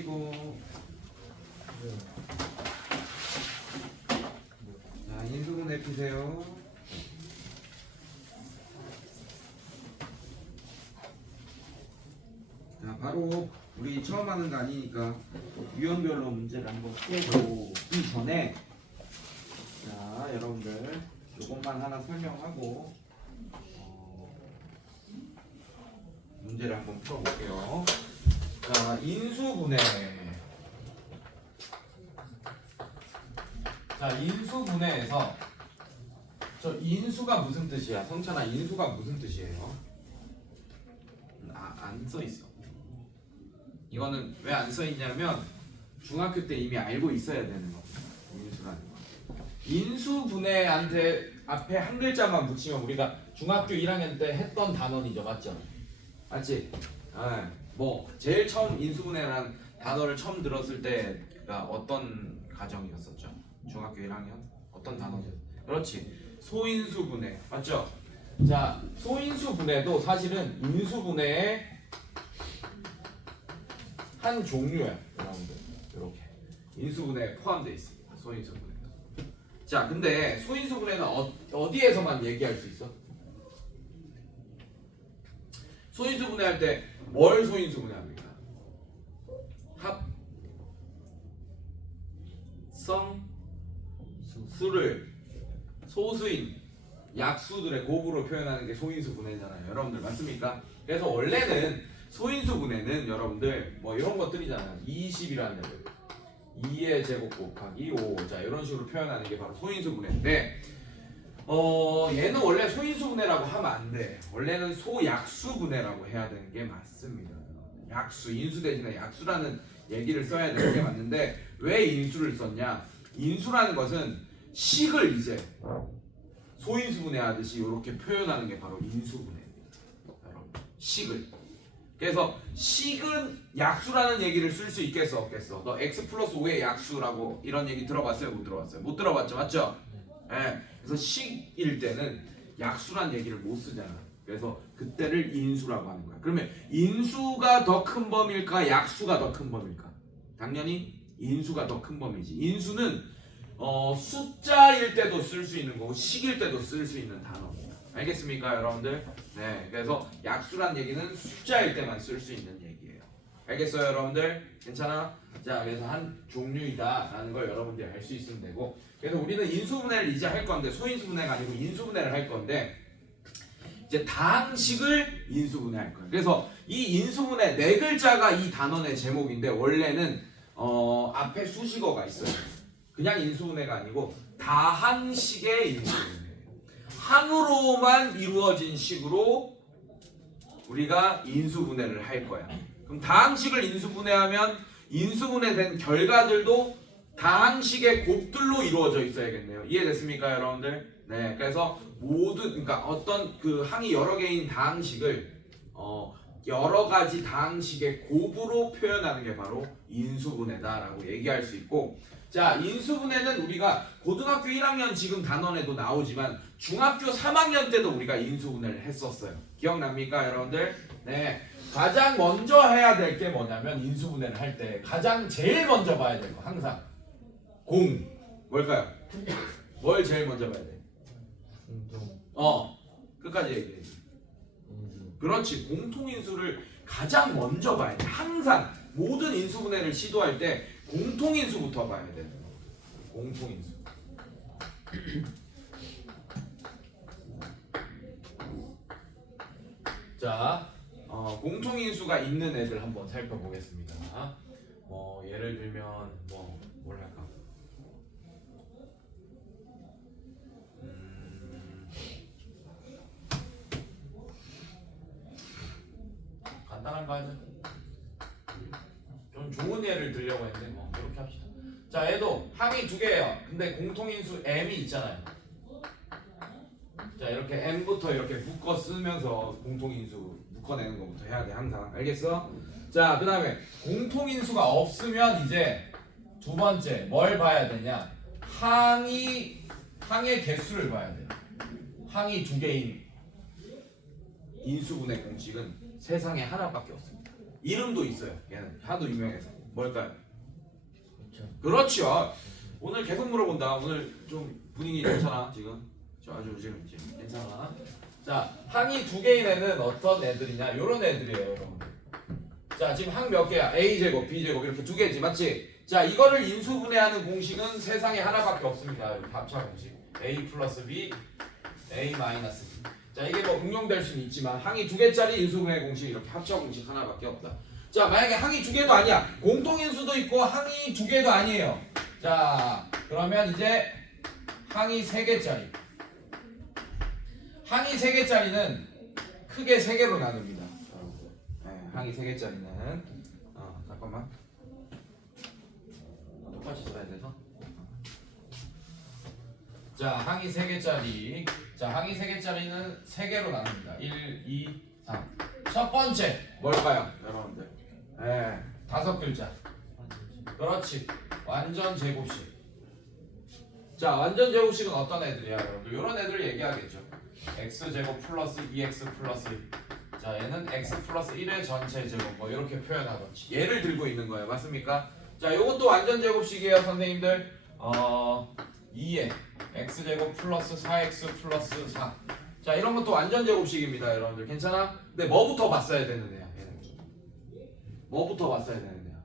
펴시고. 자, 인수분해 피세요. 자, 바로 우리 처음 하는 거 아니니까 유형별로 문제를 한번 풀어보기 전에, 자, 여러분들 이것만 하나 설명하고 문제를 한번 풀어볼게요. 자, 인수분해. 자, 인수분해에서 저 인수가 무슨 뜻이야? 성찬아, 인수가 무슨 뜻이에요? 안 써있어. 이거는 왜 안 써있냐면 중학교 때 이미 알고 있어야 되는 거. 인수라는 거. 인수분해한테 앞에 한 글자만 붙이면 우리가 중학교 1학년 때 했던 단원이죠. 맞죠? 맞지? 뭐 제일 처음 인수분해라는 단어를 처음 들었을 때가 어떤 과정이었었죠? 중학교 1학년? 어떤 단어죠? 그렇지. 소인수분해. 맞죠? 자, 소인수분해도 사실은 인수분해의 한 종류야. 여러분들 이렇게 인수분해에 포함되어 있습니다. 소인수분해. 자, 근데 소인수분해는 어디에서만 얘기할 수 있어? 소인수분해할 때 뭘 소인수분해합니까? 합성 수를 소수인 약수들의 곱으로 표현하는 게 소인수분해잖아요. 여러분들 맞습니까? 그래서 원래는 소인수분해는 여러분들 뭐 이런 것들이잖아요. 20이라는 거 2의 제곱 곱하기 5. 자, 이런 식으로 표현하는 게 바로 소인수분해인데 얘는 원래 소인수분해라고 하면 안 돼. 원래는 소약수분해라고 해야 되는 게 맞습니다. 약수, 인수 대신에 약수라는 얘기를 써야 되는 게 맞는데 왜 인수를 썼냐? 인수라는 것은 식을 이제 소인수분해 하듯이 이렇게 표현하는 게 바로 인수분해입니다. 여러분, 식을. 그래서 식은 약수라는 얘기를 쓸 수 있겠어 없겠어? 너 x 플러스 5의 약수라고 이런 얘기 들어봤어요? 못 들어봤어요? 못 들어봤죠? 맞죠? 네. 그래서 식일 때는 약수란 얘기를 못 쓰잖아. 그래서 그때를 인수라고 하는 거야. 그러면 인수가 더 큰 범위일까? 약수가 더 큰 범위일까? 당연히 인수가 더 큰 범위지. 인수는 숫자일 때도 쓸 수 있는 거고 식일 때도 쓸 수 있는 단어입니다. 알겠습니까, 여러분들? 네, 그래서 약수란 얘기는 숫자일 때만 쓸 수 있는 얘기예요. 알겠어요, 여러분들? 괜찮아? 자, 그래서 한 종류이다라는 걸 여러분들이 알 수 있으면 되고, 그래서 우리는 인수분해를 이제 할 건데 소인수분해가 아니고 인수분해를 할 건데 이제 다항식을 인수분해할 거예요. 그래서 이 인수분해 네 글자가 이 단원의 제목인데 원래는 앞에 수식어가 있어요. 그냥 인수분해가 아니고 다항식의 인수분해. 항으로만 이루어진 식으로 우리가 인수분해를 할 거야. 그럼 다항식을 인수분해하면 인수분해된 결과들도 다항식의 곱들로 이루어져 있어야겠네요. 이해됐습니까, 여러분들? 네, 그래서 그러니까 어떤 그 항이 여러 개인 다항식을 여러 가지 다항식의 곱으로 표현하는 게 바로 인수분해다라고 얘기할 수 있고, 자, 인수분해는 우리가 고등학교 1학년 지금 단원에도 나오지만 중학교 3학년 때도 우리가 인수분해를 했었어요. 기억납니까, 여러분들? 네, 가장 먼저 해야 될 게 뭐냐면 인수분해를 할 때 가장 제일 먼저 봐야 될 거 항상 뭘까요? 뭘 제일 먼저 봐야 돼? 끝까지 얘기해. 그렇지, 공통인수를 가장 먼저 봐야 돼. 항상 모든 인수분해를 시도할 때 공통인수부터 봐야 돼. 공통인수. 자, 공통인수가 있는 애들 한번 살펴보겠습니다. 예를 들면 뭘 할까? 간단한 거 하자. 좀 좋은 예를 들려고 했는데 그렇게 합시다. 자, 얘도 항이 두 개예요. 근데 공통인수 m이 있잖아요. 자, 이렇게 m부터 이렇게 묶어 쓰면서 공통인수 묶어내는 것부터 해야 돼 항상. 알겠어? 자, 그 다음에 공통인수가 없으면 이제 두 번째 뭘 봐야 되냐? 항의 개수를 봐야 돼. 항이 두 개인 인수분해 공식은 세상에 하나밖에 없습니다. 이름도 있어요. 얘는 하도 유명해서 뭘까요? 그렇죠. 그렇죠. 오늘 계속 물어본다. 오늘 좀 분위기 괜찮아 지금? 아주 지금 괜찮아. 자, 항이 두 개인 애는 어떤 애들이냐? 요런 애들이에요, 여러분들. 자, 지금 항 몇 개야? A 제곱, B 제곱 이렇게 두 개지, 맞지? 자, 이거를 인수분해하는 공식은 세상에 하나밖에 없습니다. 합차 공식. A 플러스 B, A 마이너스 B. 자, 이게 뭐 응용될 수는 있지만 항이 두 개짜리 인수분해 공식 이렇게 합차 공식 하나밖에 없다. 자, 만약에 항이 두 개도 아니야. 공통인수도 있고 항이 두 개도 아니에요. 자, 그러면 이제 항이 세 개짜리. 항이 세 개짜리는 크게 세 개로 나눕니다. 네, 항이 세 개짜리는 잠깐만. 똑같이 써야 돼서. 자, 항이 세 개짜리. 자, 항이 세 개짜리는 세 개로 나눕니다. 1, 2, 3. 첫 번째 뭘까요, 여러분들? 네, 다섯 글자. 그렇지. 완전 제곱식. 자, 완전 제곱식은 어떤 애들이야, 여러분들? 이런 애들을 얘기하겠죠. x제곱 플러스 2x 플러스 1. 자, 얘는 x 플러스 1의 전체 제곱 뭐 이렇게 표현하던지 얘를 들고 있는 거예요. 맞습니까? 자, 요것도 완전 제곱식이에요, 선생님들. 2에 x제곱 플러스 4x 플러스 4. 자, 이런 것도 완전 제곱식입니다, 여러분들. 괜찮아? 근데 뭐부터 봤어야 되는 애야, 얘는. 뭐부터 봤어야 되는 애야?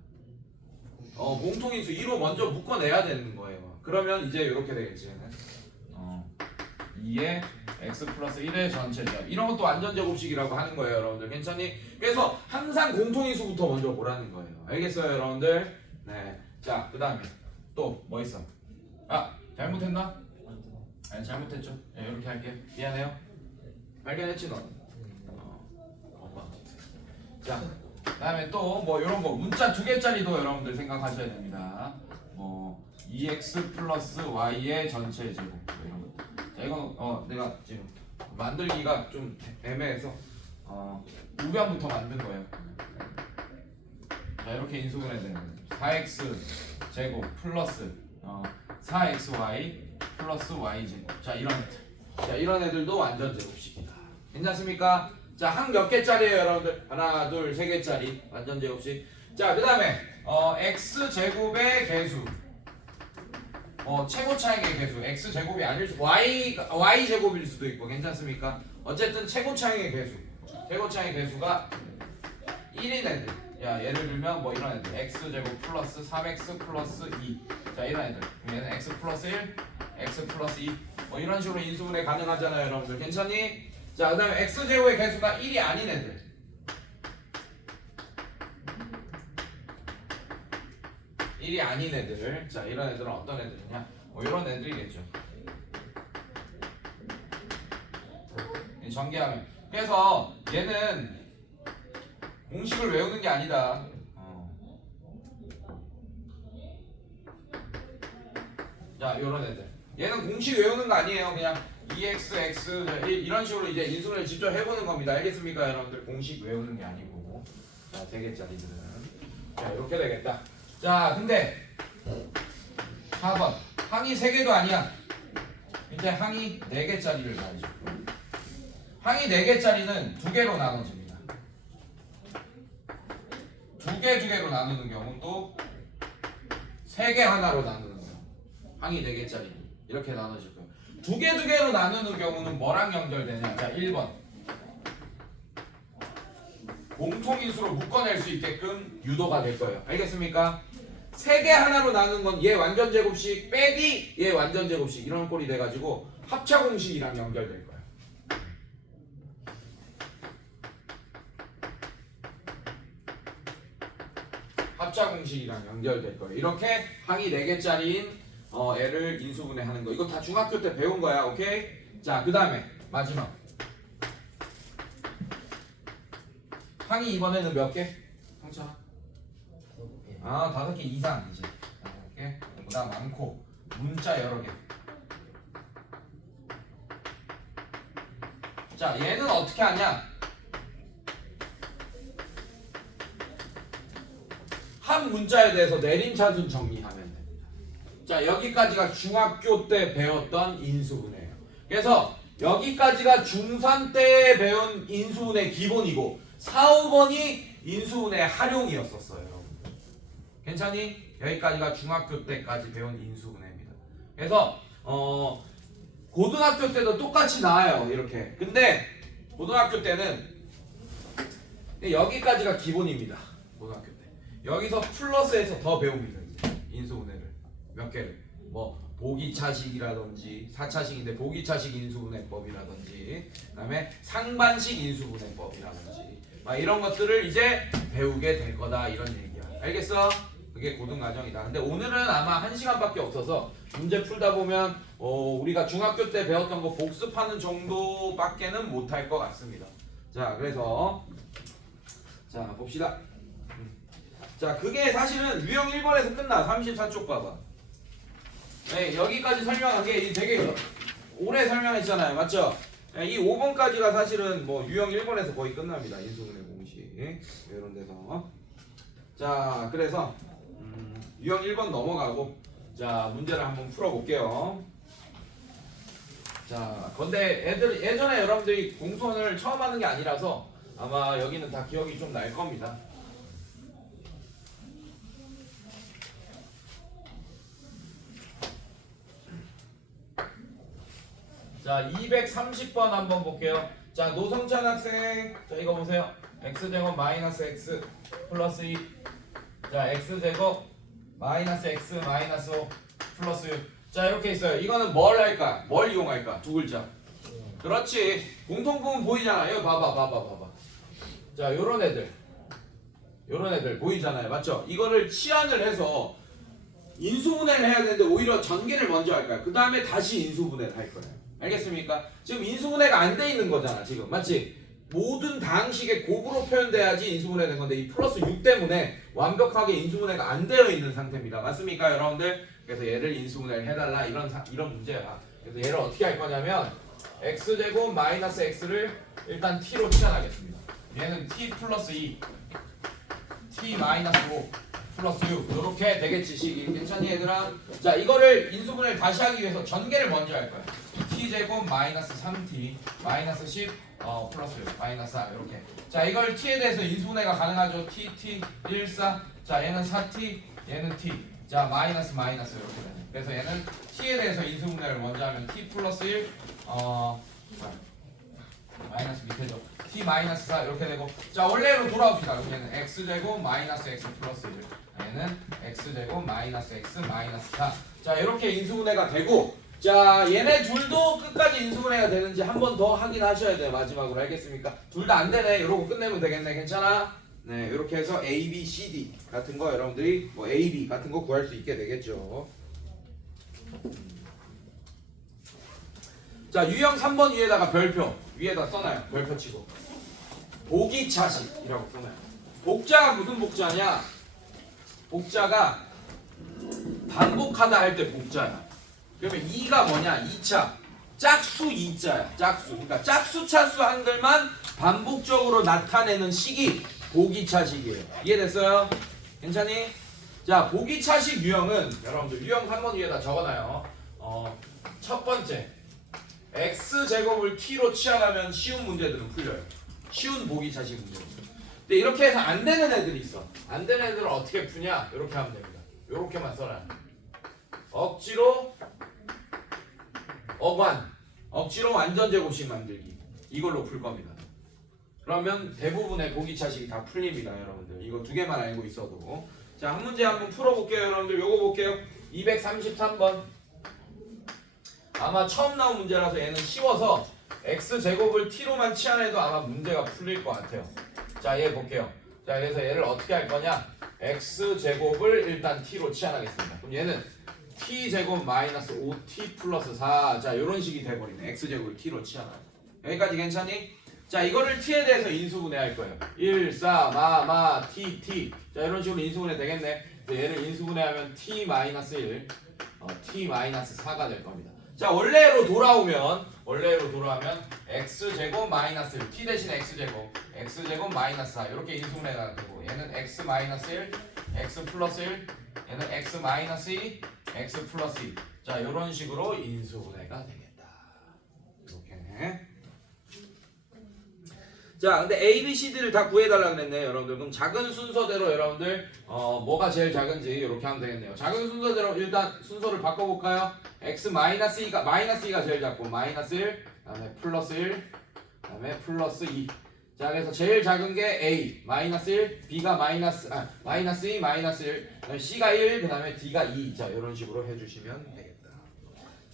공통인수 2로 먼저 묶어내야 되는 거예요. 그러면 이제 이렇게 되겠지, 얘는. 2에 x 플러스 1의 전체죠. 이런 것도 완전 제곱식이라고 하는 거예요, 여러분들. 괜찮니? 그래서 항상 공통인수부터 먼저 보라는 거예요. 알겠어요, 여러분들? 네. 자, 그 다음에 또 뭐 있어? 아, 잘못했나? 아니, 잘못했죠. 네, 이렇게 할게요. 미안해요. 발견했지, 너? 엄마. 자, 그 다음에 또 뭐 이런 거 문자 두 개짜리도 여러분들 생각하셔야 됩니다. 뭐 2x 플러스 y의 전체 제곱 뭐 이런 거. 자, 이건 내가 지금 만들기가 좀 애매해서 우변부터 만든 거예요. 자, 이렇게 인수분해 되는 거예요. 4x 제곱 플러스 4xy 플러스 y 제곱. 자, 이런 애들. 자, 이런 애들도 완전 제곱식이다. 괜찮습니까? 자, 항 몇 개짜리예요, 여러분들? 하나, 둘, 세 개짜리 완전 제곱식. 자, 그 다음에 x 제곱의 개수. 최고 차항의 개수. x 제곱이 아닐 수, y 제곱일 수도 있고, 괜찮습니까? 어쨌든 최고 차항의 개수. 최고 차항의 개수가 1인 애들. 야, 예를 들면 뭐 이런 애들. x 제곱 플러스 3x 플러스 2. 자, 이런 애들. 얘는 x 플러스 1, x 플러스 2. 뭐 이런 식으로 인수분해 가능하잖아요, 여러분들. 괜찮니? 자, 그 다음에 x제곱의 개수가 1이 아닌 애들. 1이 아닌 애들. 자, 이런 애들은 어떤 애들이냐? 뭐 이런 애들이겠죠. 전개하면. 그래서 얘는 공식을 외우는 게 아니다. 자, 요런 애들. 얘는 공식 외우는 거 아니에요. 그냥 2x, 이런 식으로 이제 인수분해를 직접 해보는 겁니다. 알겠습니까, 여러분들? 공식 외우는 게 아니고. 자, 세 개짜리들은. 자, 이렇게 되겠다. 자, 근데 4번. 항이 3개도 아니야. 이제 항이 4개짜리를 봐야죠. 항이 4개짜리는 2개로 나눠집니다. 2개로 나누는 경우는 또 3개 하나로 나누는 경우. 항이 4개짜리. 이렇게 나눠질 거예요. 2개로 나누는 경우는 뭐랑 연결되냐? 자, 1번. 공통인수로 묶어낼 수 있게끔 유도가 될 거예요. 알겠습니까? 3개 하나로 나누는 건 얘 완전 제곱식 빼기 얘 완전 제곱식 이런 꼴이 돼가지고 합차 공식이랑 연결될 거예요. 합차 공식이랑 연결될 거예요. 이렇게 항이 4개짜리인 애를 인수분해하는 거. 이거 다 중학교 때 배운 거야. 오케이? 자, 그 다음에 마지막. 항이 이번에는 몇 개? 성찬아? 5개 이상 이제. 5개. 보다 많고 문자 여러 개. 자, 얘는 어떻게 하냐? 한 문자에 대해서 내림차순 정리하면 됩니다. 자, 여기까지가 중학교 때 배웠던 인수분해예요. 그래서 여기까지가 중3 때 배운 인수분해 기본이고 4, 5번이 인수분해 활용이었었어요. 괜찮니? 여기까지가 중학교 때까지 배운 인수분해입니다. 그래서 고등학교 때도 똑같이 나와요. 이렇게. 근데 고등학교 때는 여기까지가 기본입니다. 고등학교 때. 여기서 플러스해서 더 배웁니다. 이제 인수분해를 몇 개를. 뭐 보기차식이라든지 4차식인데 보기차식 인수분해법이라든지 그다음에 상반식 인수분해법이라든지 막 이런 것들을 이제 배우게 될 거다 이런 얘기야. 알겠어? 그게 고등과정이다. 근데 오늘은 아마 1시간밖에 없어서 문제 풀다 보면 우리가 중학교 때 배웠던 거 복습하는 정도밖에는 못할 것 같습니다. 자, 그래서 자 봅시다. 자, 그게 사실은 유형 1번에서 끝나. 34쪽 봐봐. 네, 여기까지 설명한 게 되게 오래 설명했잖아요. 맞죠? 네, 이 5번까지가 사실은 뭐 유형 1번에서 거의 끝납니다. 인수분해 공식 이런 데서. 자, 그래서 유형 1번 넘어가고 자 문제를 한번 풀어볼게요. 자, 근데 애들 예전에 여러분들이 공수원을 처음 하는 게 아니라서 아마 여기는 다 기억이 좀 날 겁니다. 자, 230번 한번 볼게요. 자, 노성찬 학생. 자, 이거 보세요. x제곱 마이너스 x 플러스 2. 자, x제곱 마이너스 x 마이너스 5 플러스 6. 자, 이렇게 있어요. 이거는 뭘 할까? 뭘 이용할까? 두 글자. 그렇지. 공통부분 보이잖아. 이거 봐봐. 자, 요런 애들 보이잖아요. 맞죠? 이거를 치환을 해서 인수분해를 해야 되는데 오히려 전개를 먼저 할까요? 그 다음에 다시 인수분해를 할 거예요. 알겠습니까? 지금 인수분해가 안 돼 있는 거잖아. 지금 맞지? 모든 다항식에 곱으로 표현돼야지 인수분해 된 건데 이 플러스 6 때문에 완벽하게 인수분해가 안 되어 있는 상태입니다. 맞습니까, 여러분들? 그래서 얘를 인수분해를 해달라 이런 문제야. 그래서 얘를 어떻게 할 거냐면 x제곱 마이너스 x를 일단 t로 치환하겠습니다. 얘는 t 플러스 2, t 마이너스 5 플러스 6 이렇게 되겠지. 식이 괜찮니 얘들아? 자, 이거를 인수분해를 다시 하기 위해서 전개를 먼저 할 거야. t제곱 마이너스 3t 마이너스 10 플러스 6 마이너스 4 이렇게. 자, 이걸 t에 대해서 인수분해가 가능하죠. t 1 4. 자, 얘는 4t 얘는 t. 자, 마이너스 마이너스 이렇게 되네. 그래서 얘는 t에 대해서 인수분해를 먼저 하면 t 플러스 1 마이너스 밑에죠. t 마이너스 4 이렇게 되고. 자, 원래로 돌아옵시다. 그럼 얘는 x제곱 마이너스 x 플러스 1. 얘는 x제곱 마이너스 x 마이너스 4. 자, 이렇게 인수분해가 되고. 자, 얘네 둘도 끝까지 인수분해가 되는지 한 번 더 확인하셔야 돼요. 마지막으로. 알겠습니까? 둘 다 안 되네. 이러고 끝내면 되겠네. 괜찮아? 네, 이렇게 해서 A, B, C, D 같은 거 여러분들이 뭐 A, B 같은 거 구할 수 있게 되겠죠. 자, 유형 3번 위에다가 별표 위에다 써놔요. 별표 치고 보기차식이라고 써놔요. 복자가 무슨 복자냐? 복자가 반복하다 할 때 복자야. 그러면 2가 뭐냐? 2차 짝수 2자야. 짝수. 그러니까 짝수 차수 한글만 반복적으로 나타내는 식이 보기차식이에요. 이해됐어요? 괜찮니? 자, 보기차식 유형은 여러분들 유형 3번 위에다 적어놔요. 첫 번째 x제곱을 t로 치환하면 쉬운 문제들은 풀려요. 쉬운 보기차식 문제들. 근데 이렇게 해서 안 되는 애들이 있어. 안 되는 애들은 어떻게 푸냐? 이렇게 하면 됩니다. 이렇게만 써놔요. 억지로 억지로 완전 제곱식 만들기. 이걸로 풀 겁니다. 그러면 대부분의 보기차식이 다 풀립니다, 여러분들. 이거 두 개만 알고 있어도. 자, 한 문제 한번 풀어볼게요, 여러분들. 요거 볼게요. 233번. 아마 처음 나온 문제라서 얘는 쉬워서 x제곱을 t로만 치환해도 아마 문제가 풀릴 것 같아요. 자, 얘 볼게요. 자, 그래서 얘를 어떻게 할 거냐? x제곱을 일단 t로 치환하겠습니다. 그럼 얘는 t제곱 마이너스 5t 플러스 4. 자, 요런 식이 돼버리네. x제곱을 t로 치환하고. 여기까지 괜찮니? 자, 이거를 t에 대해서 인수분해 할 거예요. 1, 4, t. 자, 이런 식으로 인수분해 되겠네. 얘를 인수분해하면 t 마이너스 1, t 마이너스 4가 될 겁니다. 자, 원래로 돌아오면 x제곱 마이너스 1, t 대신 x제곱 마이너스 4 이렇게 인수분해가 되고, 얘는 x 마이너스 1, x 플러스 1, 얘는 x 마이너스 2, x 플러스 2. 자, 이런 식으로 인수분해가 되겠다. 이렇게. 자, 근데 A, B, C, D를 다 구해달라 그랬네, 여러분들. 그럼 작은 순서대로 여러분들 뭐가 제일 작은지 이렇게 하면 되겠네요. 작은 순서대로 일단 순서를 바꿔볼까요? X 마이너스 2가 제일 작고 마이너스 1, 그다음에 플러스 1, 그다음에 플러스 2. 자, 그래서 제일 작은 게 A 마이너스 1, B가 마이너스 2, 마이너스 1, 그다음에 C가 1, 그다음에 D가 2. 자, 이런 식으로 해주시면 되겠다.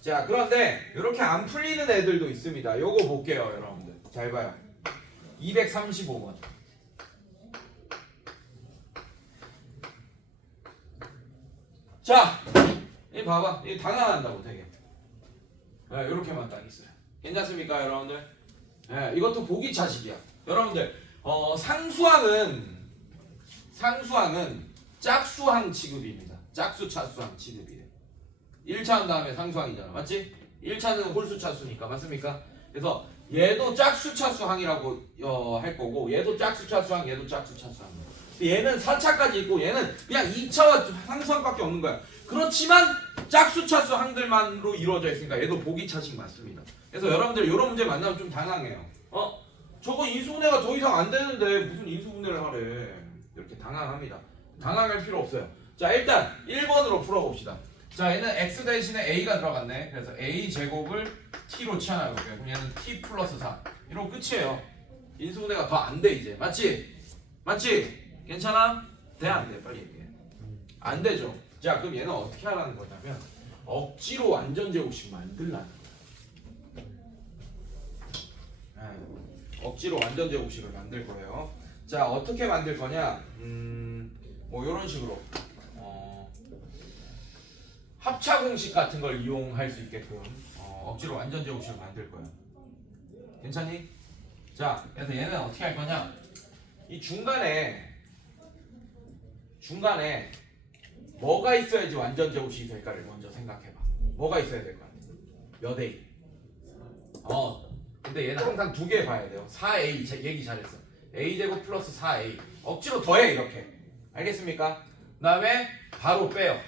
자, 그런데 이렇게 안 풀리는 애들도 있습니다. 요거 볼게요, 여러분들. 잘 봐요. 235번. 자, 이 봐봐. 이 당황한다고 되게. 네, 이렇게만 딱 있어요. 괜찮습니까, 여러분들? 네, 이것도 보기 차식이야. 여러분들, 상수항은 짝수항 취급입니다. 짝수 차수항 취급이에요. 1차원 다음에 상수항이잖아, 맞지? 1차는 홀수 차수니까, 맞습니까? 그래서 얘도 짝수 차수항이라고 할 거고, 얘도 짝수 차수항, 얘도 짝수 차수항. 얘는 4차까지 있고, 얘는 그냥 2차와 상수항밖에 없는 거야. 그렇지만 짝수 차수항들만으로 이루어져 있으니까 얘도 보기 차식 맞습니다. 그래서 여러분들 이런 문제 만나면 좀 당황해요. 저거 인수분해가 더 이상 안 되는데 무슨 인수분해를 하래. 이렇게 당황합니다. 당황할 필요 없어요. 자, 일단 1번으로 풀어봅시다. 자, 얘는 x 대신에 a가 들어갔네. 그래서 a 제곱을 t로 치환해볼게요. 그럼 얘는 t 플러스 4. 이러고 끝이에요. 인수분해가 더 안 돼 이제. 맞지? 맞지? 괜찮아? 돼? 안 돼? 빨리 얘기해. 안 되죠. 자, 그럼 얘는 어떻게 하라는 거냐면 억지로 완전 제곱식 만들라는 거예요. 억지로 완전 제곱식을 만들 거예요. 자, 어떻게 만들 거냐? 뭐 이런 식으로 합차 공식 같은 걸 이용할 수 있게끔 억지로 완전 제곱식을 만들 거예요. 괜찮니? 자, 그래서 얘는 어떻게 할 거냐? 이 중간에 뭐가 있어야지 완전 제곱식이 될까를 먼저 생각해봐. 뭐가 있어야 될 것 같아? 몇 A? 근데 얘는 항상 두 개 봐야 돼요. 4A 얘기 잘했어. A제곱 플러스 4A 억지로 더해 이렇게. 알겠습니까? 그 다음에 바로 빼요.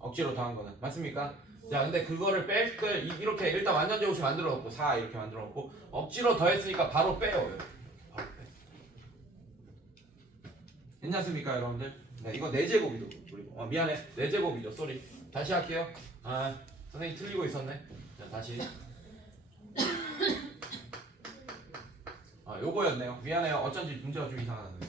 억지로 더한 거는. 맞습니까? 자, 근데 그거를 뺄 때 이렇게 일단 완전 제곱식 만들어 놓고 4 이렇게 만들어 놓고 억지로 더했으니까 바로 빼요. 바로 빼. 괜찮습니까, 여러분들? 네, 이거 4제곱이죠. 미안해. 4제곱이죠. 쏘리. 다시 할게요. 선생님 틀리고 있었네. 자, 다시. 요거였네요. 미안해요. 어쩐지 문제가 좀 이상하네.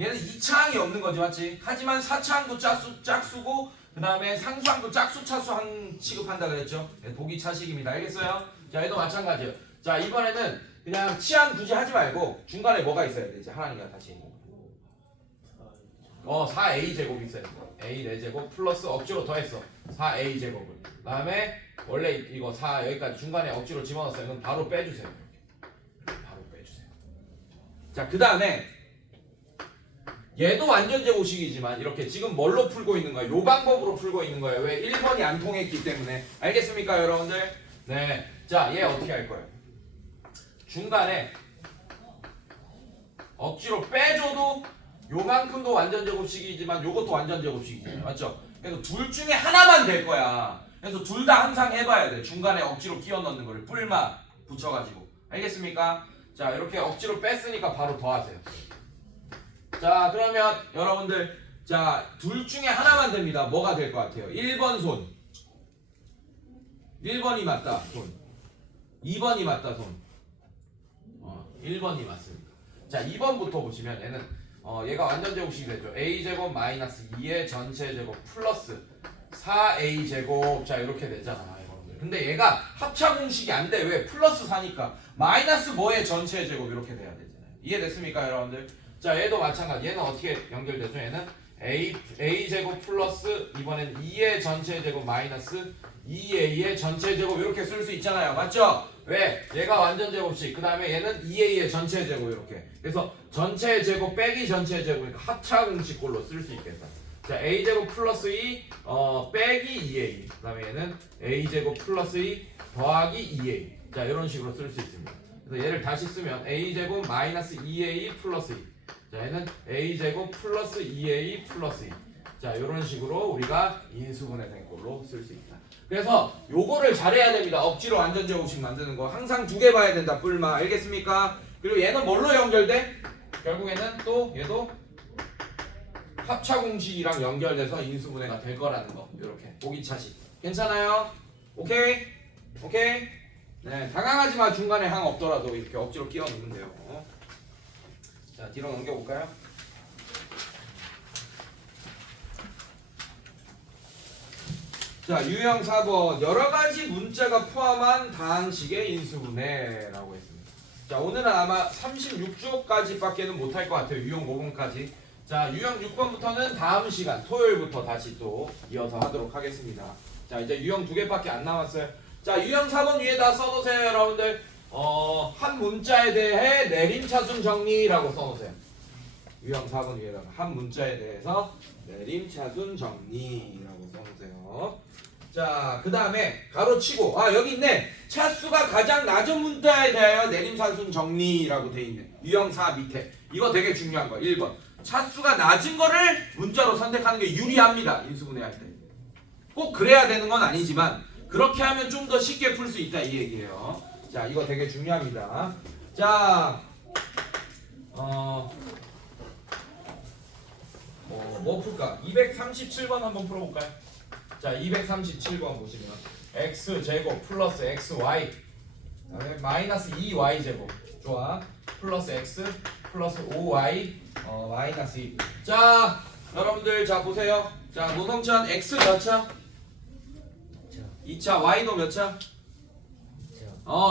얘는 2차항이 없는 거지, 맞지? 하지만 4차항도 짝수고 그 다음에 상수항도 짝수 차수항 취급한다 그랬죠? 보기 차식입니다. 알겠어요? 자, 얘도 마찬가지예요. 자, 이번에는 그냥 치환 굳이 하지 말고 중간에 뭐가 있어야 되지? 하나니까 다시 4A 제곱이 있어야 돼. A 4제곱 플러스 억지로 더했어. 4A 제곱을. 그 다음에 원래 이거 4 여기까지 중간에 억지로 집어넣었어요. 그럼 바로 빼주세요. 바로 빼주세요. 자, 그 다음에 얘도 완전 제곱식이지만 이렇게 지금 뭘로 풀고 있는 거예요? 요 방법으로 풀고 있는 거예요. 왜? 1번이 안 통했기 때문에. 알겠습니까, 여러분들? 네. 자, 얘 어떻게 할 거예요? 중간에 억지로 빼줘도 요만큼도 완전 제곱식이지만 요것도 완전 제곱식이잖아요. 맞죠? 그래서 둘 중에 하나만 될 거야. 그래서 둘 다 항상 해봐야 돼. 중간에 억지로 끼워 넣는 거를 뿔만 붙여가지고. 알겠습니까? 자, 이렇게 억지로 뺐으니까 바로 더하세요. 자, 그러면 여러분들, 자, 둘 중에 하나만 됩니다. 뭐가 될 것 같아요? 1번 손. 1번이 맞다, 손. 2번이 맞다, 손. 1번이 맞습니다. 자, 2번부터 보시면 얘는 얘가 완전 제곱식이 되죠. a제곱 마이너스 2의 전체 제곱 플러스 4a 제곱. 자, 이렇게 되잖아, 여러분들. 근데 얘가 합차 공식이 안 돼. 왜? 플러스 4니까 마이너스 뭐의 전체 제곱 이렇게 돼야 되잖아요. 이해됐습니까, 여러분들? 자, 얘도 마찬가지. 얘는 어떻게 연결되죠? 얘는 a 제곱 플러스 이번엔 2의 전체 제곱 마이너스 2a의 전체 제곱 이렇게 쓸 수 있잖아요. 맞죠? 왜? 얘가 완전 제곱식. 그 다음에 얘는 2a의 전체 제곱 이렇게. 그래서 전체 제곱 빼기 전체 제곱. 그러니까 합차 공식꼴로 쓸 수 있겠다. 자, a 제곱 플러스 2 빼기 2a. 그 다음에 얘는 a 제곱 플러스 2 더하기 2a. 자, 이런 식으로 쓸 수 있습니다. 그래서 얘를 다시 쓰면 a 제곱 마이너스 2a 플러스 2. 자, 얘는 a 제곱 플러스 2a 플러스 2. 자, 이런 식으로 우리가 인수분해 된 걸로 쓸 수 있다. 그래서 요거를 잘해야 됩니다. 억지로 완전제곱식 만드는 거 항상 두 개 봐야 된다. 뿔마 알겠습니까? 그리고 얘는 뭘로 연결돼? 결국에는 또 얘도 합차 공식이랑 연결돼서 인수분해가 될 거라는 거. 이렇게 보기 차식. 괜찮아요? 오케이? 오케이? 네, 당황하지 마. 중간에 항 없더라도 이렇게 억지로 끼워 넣으면 돼요. 자, 뒤로 넘겨볼까요? 자, 유형 4번 여러 가지 문자가 포함한 다항식의 인수분해라고 했습니다. 자, 오늘은 아마 36조까지밖에는 못할 것 같아요. 유형 5번까지. 자, 유형 6번부터는 다음 시간 토요일부터 다시 또 이어서 하도록 하겠습니다. 자, 이제 유형 2개밖에 안 남았어요. 자, 유형 4번 위에다 써놓으세요, 여러분들. 한 문자에 대해 내림차순 정리라고 써놓으세요. 유형 4번 위에다가 한 문자에 대해서 내림차순 정리라고 써놓으세요. 자, 그 다음에 가로치고 여기 있네. 차수가 가장 낮은 문자에 대하여 내림차순 정리라고 돼 있네. 유형 4 밑에 이거 되게 중요한 거. 1번 차수가 낮은 거를 문자로 선택하는 게 유리합니다. 인수분해할 때. 꼭 그래야 되는 건 아니지만 그렇게 하면 좀 더 쉽게 풀 수 있다 이 얘기예요. 자, 이거 되게 중요합니다. 자, 뭐 풀까? 237번 한번 풀어볼까요? 자, 237번 보시면 x제곱 플러스 xy 마이너스 2y제곱 좋아 플러스 x 플러스 5y 마이너스 2. 자, 여러분들 자 보세요. 자, 노성찬 x 몇 차? 2차. y도 몇 차?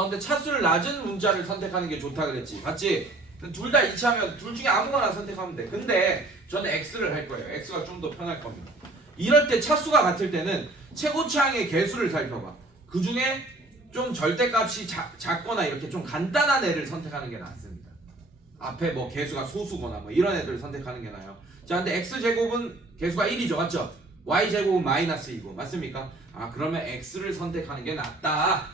근데 차수를 낮은 문자를 선택하는 게 좋다 그랬지. 맞지? 둘 다 2차면 둘 중에 아무거나 선택하면 돼. 근데 저는 x를 할 거예요. x가 좀 더 편할 겁니다. 이럴 때 차수가 같을 때는 최고차항의 개수를 살펴봐. 그 중에 좀 절대값이 작거나 이렇게 좀 간단한 애를 선택하는 게 낫습니다. 앞에 뭐 개수가 소수거나 뭐 이런 애들을 선택하는 게 나아요. 자, 근데 x제곱은 개수가 1이죠. 맞죠? y제곱은 마이너스 2고 맞습니까? 그러면 x를 선택하는 게 낫다.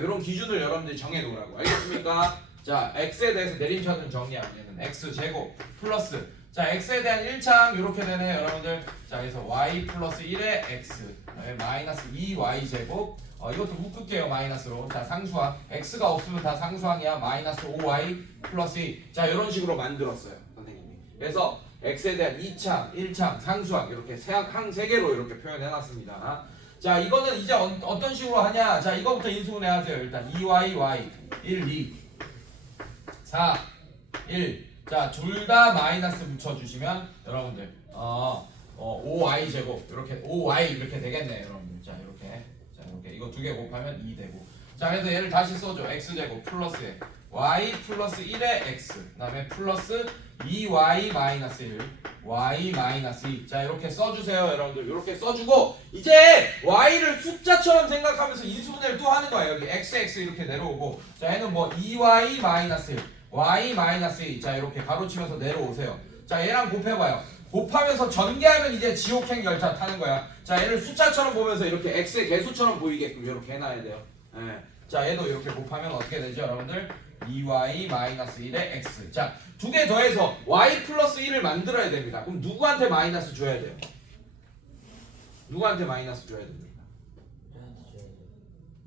이런 기준을 여러분들이 정해놓으라고. 알겠습니까? 자, x에 대해서 내림차순 정리하면 얘는 x제곱 플러스 자, x에 대한 1차항 이렇게 되네요, 여러분들. 자, 그래서 y 플러스 1의 x 마이너스 2y제곱 이것도 묶을게요, 마이너스로. 자, 상수항 x가 없으면 다 상수항이야. 마이너스 5y 플러스 2. 자, 이런 식으로 만들었어요, 선생님이. 그래서 x에 대한 2차항, 1차항, 상수항 이렇게 항 3개로 이렇게 표현해놨습니다. 자, 이거는 이제 어떤 식으로 하냐. 자, 이거부터 인수분해 하세요. 일단 2y, y 1, 2 4, 1. 자, 둘 다 마이너스 붙여주시면 여러분들 5y 제곱 이렇게 5y 이렇게 되겠네, 여러분들. 자, 이렇게 이거 두 개 곱하면 2 되고. 자, 그래서 얘를 다시 써줘. x 제곱 플러스 y 플러스 1의 x 그다음에 플러스 2y 마이너스 1 y 마이너스 2. 자, 이렇게 써주세요, 여러분들. 이렇게 써주고 이제 y를 숫자처럼 생각하면서 인수분해를 또 하는 거야. 여기 x 이렇게 내려오고. 자, 얘는 뭐 2y 마이너스 1 y 마이너스 2. 자, 이렇게 가로치면서 내려오세요. 자, 얘랑 곱해봐요. 곱하면서 전개하면 이제 지옥행 열차 타는 거야. 자, 얘를 숫자처럼 보면서 이렇게 x의 개수처럼 보이게끔 이렇게 해놔야 돼요. 자, 얘도 이렇게 곱하면 어떻게 되죠, 여러분들? 2y 마이너스 1의 x. 자, 두 개 더해서 y 플러스 1을 만들어야 됩니다. 그럼 누구한테 마이너스 줘야 돼요? 누구한테 마이너스 줘야 됩니까?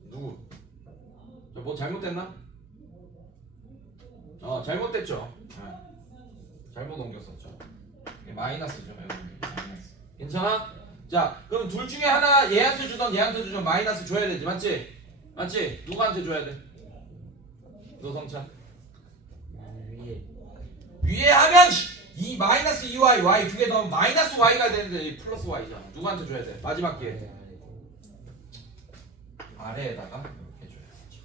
누구? 뭐 잘못됐나? 잘못됐죠. 잘못 옮겼었죠. 마이너스죠, 여러분. 마이너스. 괜찮아? 자, 그럼 둘 중에 하나 얘한테 주던 얘한테 주던 마이너스 줘야 되지, 맞지? 맞지? 누구한테 줘야 돼? 노성찬. 위에 하면 이 마이너스 2y, y 두 개 더하면 마이너스 y가 되는데 이 플러스 y잖아. 누구한테 줘야 돼? 마지막 기회. 아래에다가 이렇게 줘야지.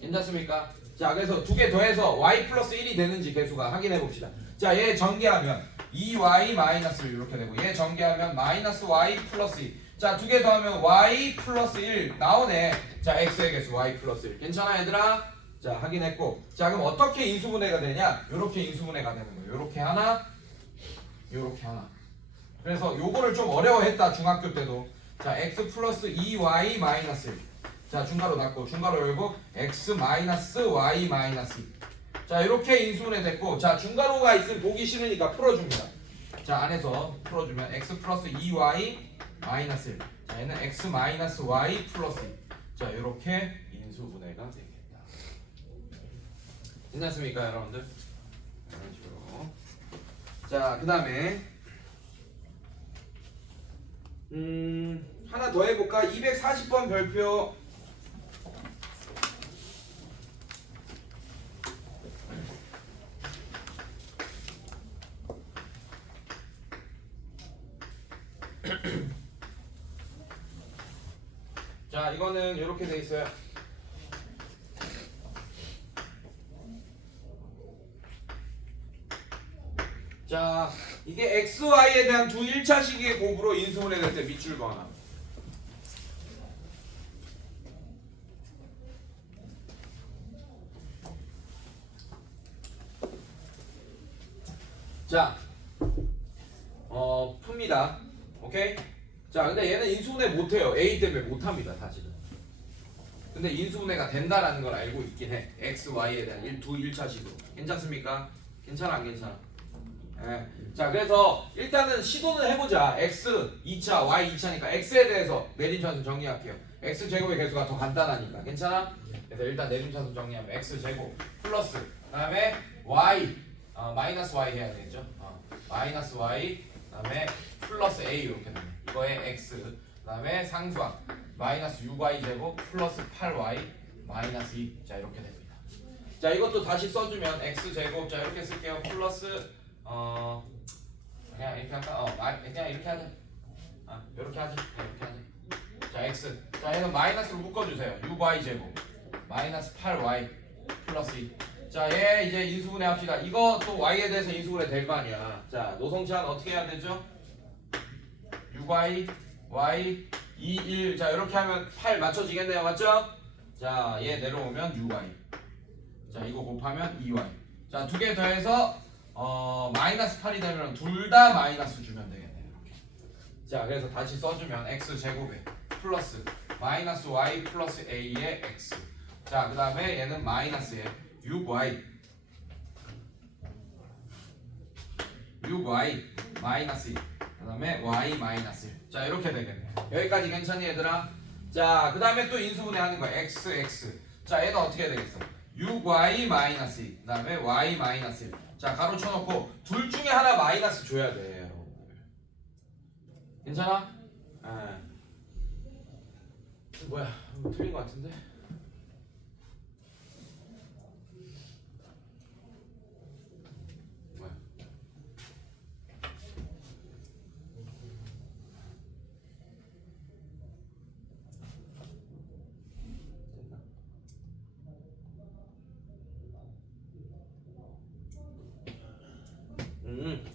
괜찮습니까? 자, 그래서 두 개 더해서 y 플러스 1이 되는지 개수가 확인해 봅시다. 자, 얘 전개하면 2y 마이너스 1 이렇게 되고 얘 전개하면 마이너스 y 플러스 2. 자, 두 개 더하면 y 플러스 1 나오네. 자, x의 개수 y 플러스 1. 괜찮아, 얘들아? 자, 확인했고. 자, 그럼 어떻게 인수분해가 되냐? 요렇게 인수분해가 되는 거예요. 요렇게 하나, 요렇게 하나. 그래서 요거를 좀 어려워했다, 중학교 때도. 자, x 플러스 2y 마이너스 1. 자, 중괄호 닫고 중괄호 열고 x 마이너스 y 마이너스 2. 자, 이렇게 인수분해 됐고. 자, 중괄호가 있으면 보기 싫으니까 풀어줍니다. 자 안에서 풀어주면 x 플러스 2y 마이너스 1. 자 얘는 x 마이너스 y 플러스 2. 자 이렇게 인수분해가 되겠다. 괜찮습니까 여러분들? 이런 식으로. 자 그 다음에 하나 더 해볼까? 240번 별표. 자 이거는 이렇게 돼 있어요. 자 이게 x, y에 대한 두 1차식의 곱으로 인수분해 될 때 밑줄 그어놔. 자 풉니다. 오케이? 자 근데 얘는 인수분해 못해요. a 때문에 못합니다 사실은. 근데 인수분해가 된다라는 걸 알고 있긴 해. x, y에 대한 두 1차식으로. 괜찮습니까? 괜찮아 안 괜찮아? 예. 자 그래서 일단은 시도는 해보자. x 2차, y 2차니까 x에 대해서 내림차순 정리할게요. x 제곱의 개수가 더 간단하니까. 괜찮아? 그래서 일단 내림차순 정리하면 x 제곱 플러스 그다음에 y 마이너스 y 해야 되겠죠? 마이너스 y 그다음에 플러스 a 이렇게 되네. 이거에 x 그다음에 상수항 마이너스 6y 제곱 플러스 8y 마이너스 2. 자 이렇게 됩니다. 자 이것도 다시 써주면 x 제곱 자 이렇게 쓸게요. 플러스 그냥 이렇게 할까? 그냥 이렇게 하자. 이렇게 하자. 이렇게 하자. 자 x 자 얘는 마이너스로 묶어주세요. 6y 제곱 마이너스 8y 플러스 2. 자 얘 이제 인수분해 합시다. 이거 또 y에 대해서 인수분해 될 거 아니야. 자 노성치한 어떻게 해야 되죠? 6y y 2 1. 자 이렇게 하면 8 맞춰지겠네요. 맞죠? 자 얘 내려오면 6y. 자 이거 곱하면 2y. 자 두 개 더해서 마이너스 8이 되면 둘 다 마이너스 주면 되겠네요. 이렇게. 자 그래서 다시 써주면 x 제곱에 플러스 마이너스 y 플러스 a의 x. 자 그 다음에 얘는 마이너스에 6y 마이너스 2. 그 다음에 y 마이너스 1. 자 이렇게 되겠네요. 여기까지 괜찮니 얘들아? 자 그 다음에 또 인수분해 하는 거야. x. 자 얘는 어떻게 되겠어? 6y 마이너스 2. 그 다음에 y 마이너스 1. 자 가로 쳐놓고 둘 중에 하나 마이너스 줘야 돼 여러분들. 괜찮아? 뭐야 틀린 거 같은데?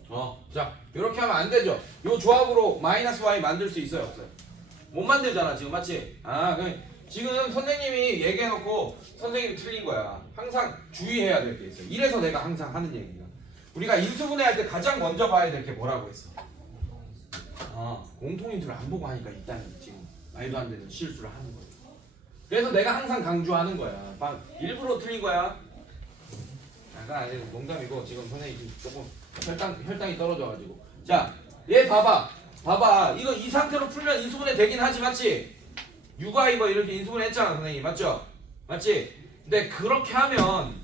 뭐야? 자 이렇게 하면 안 되죠. 요 조합으로 마이너스 y 만들 수 있어요 없어요? 못 만들잖아 지금 맞지? 그럼 지금 선생님이 얘기해놓고 선생님이 틀린 거야. 항상 주의해야 될 게 있어요. 이래서 내가 항상 하는 얘기가 우리가 인수분해 할 때 가장 먼저 봐야 될 게 뭐라고 했어? 공통인수를 안 보고 하니까 일단 지금 말도 안 되는 실수를 하는 거예요. 그래서 내가 항상 강조하는 거야. 일부러 틀린 거야. 그건 아니 농담이고 지금 선생님이 조금 혈당이 떨어져가지고. 자, 얘 봐봐. 이거 이 상태로 풀면 인수분해 되긴 하지 맞지? 6y 뭐 이렇게 인수분해 했잖아 선생님 맞죠? 맞지? 근데 그렇게 하면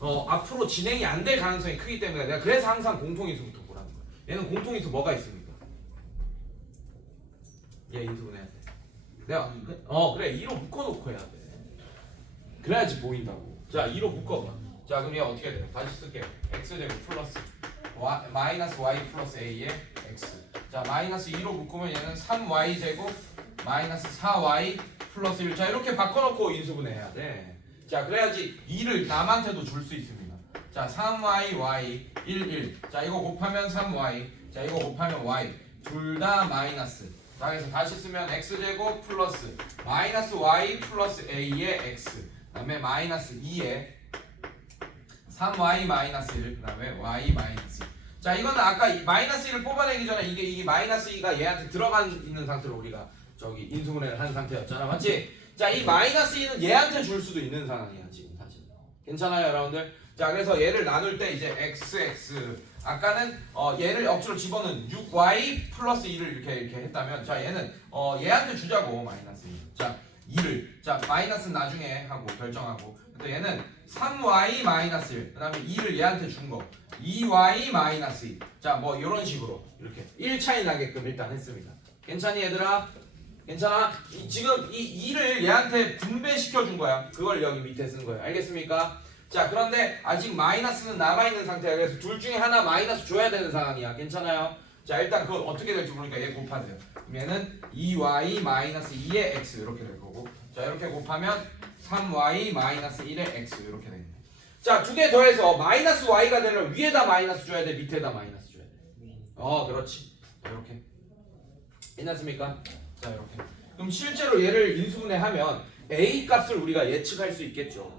앞으로 진행이 안 될 가능성이 크기 때문에 내가 그래서 항상 공통인수부터 보라는 거야. 얘는 공통인수 뭐가 있습니까? 얘 인수분해 해야 돼. 내가 그래 2로 묶어놓고 해야 돼. 그래야지 보인다고. 자 2로 묶어봐. 자 그럼 얘 어떻게 돼요? 다시 쓸게요. x제곱 플러스 마이너스 y 플러스 a의 x. 자 마이너스 2로 묶으면 얘는 3y 제곱 마이너스 4y 플러스 1. 자 이렇게 바꿔놓고 인수분해 해야 돼. 자 그래야지 2를 남한테도 줄 수 있습니다. 자 3y y 1. 자 이거 곱하면 3y. 자 이거 곱하면 y. 둘 다 마이너스. 자 그래서 다시 쓰면 x제곱 플러스 마이너스 y 플러스 a의 x. 그 다음에 마이너스 2에 3y 마이너스 1. 그 다음에 y 마이너스 2. 자 이거는 아까 마이너스 1을 뽑아내기 전에 이게 마이너스 2가 얘한테 들어가 있는 상태로 우리가 저기 인수분해를 한 상태였잖아 맞지? 자 이 마이너스 2는 얘한테 줄 수도 있는 상황이야 지금 사실. 괜찮아요 여러분들? 자 그래서 얘를 나눌 때 이제 xx 아까는 얘를 억지로 집어넣은 6y 플러스 2를 이렇게 했다면 자 얘는 얘한테 주자고 마이너스 2. 자 2를 자 마이너스는 나중에 하고 결정하고 근데 얘는 3y 마이너스 1 그 다음에 2를 얘한테 준 거 2y 마이너스 2 자 뭐 이런 식으로 이렇게 1 차이 나게끔 일단 했습니다. 괜찮니 얘들아? 괜찮아? 지금 이 2를 얘한테 분배시켜 준 거야. 그걸 여기 밑에 쓴 거야. 알겠습니까? 자 그런데 아직 마이너스는 남아있는 상태야. 그래서 둘 중에 하나 마이너스 줘야 되는 상황이야. 괜찮아요? 자 일단 그건 어떻게 될지 모르니까 얘 곱하세요. 그럼 얘는 2y 마이너스 2의 x 이렇게 될 거고 자 이렇게 곱하면 3y 마이너스 1의 x 이렇게 되겠네. 자 두 개 더해서 마이너스 y가 되려면 위에다 마이너스 줘야 돼? 밑에다 마이너스 줘야 돼? 그렇지. 이렇게 괜찮습니까? 자 이렇게 그럼 실제로 얘를 인수분해하면 a 값을 우리가 예측할 수 있겠죠.